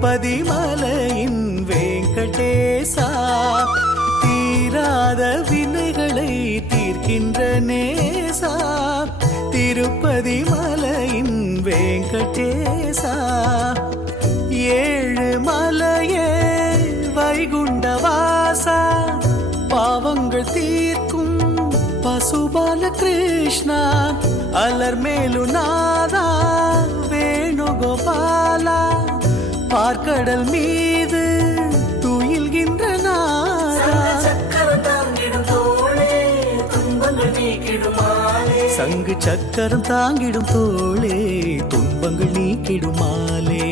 திருப்பதி மலையின் வெங்கடேசா, தீராத வினைகளை தீர்க்கின்ற நேசா. திருப்பதி மலையின் வெங்கடேசா, ஏழு மலையே வைகுண்டவாசா, பாவங்கள் தீர்க்கும் பசுபால கிருஷ்ணா, அலர்மேலு நாதா வேணுகோபாலா, பார்க்கடல் மீது துயில்கின்ற நாதா. சங்கு சக்கரம் தாங்கிடும் தோளே, துன்பங்கள் நீக்கிடுமாலே.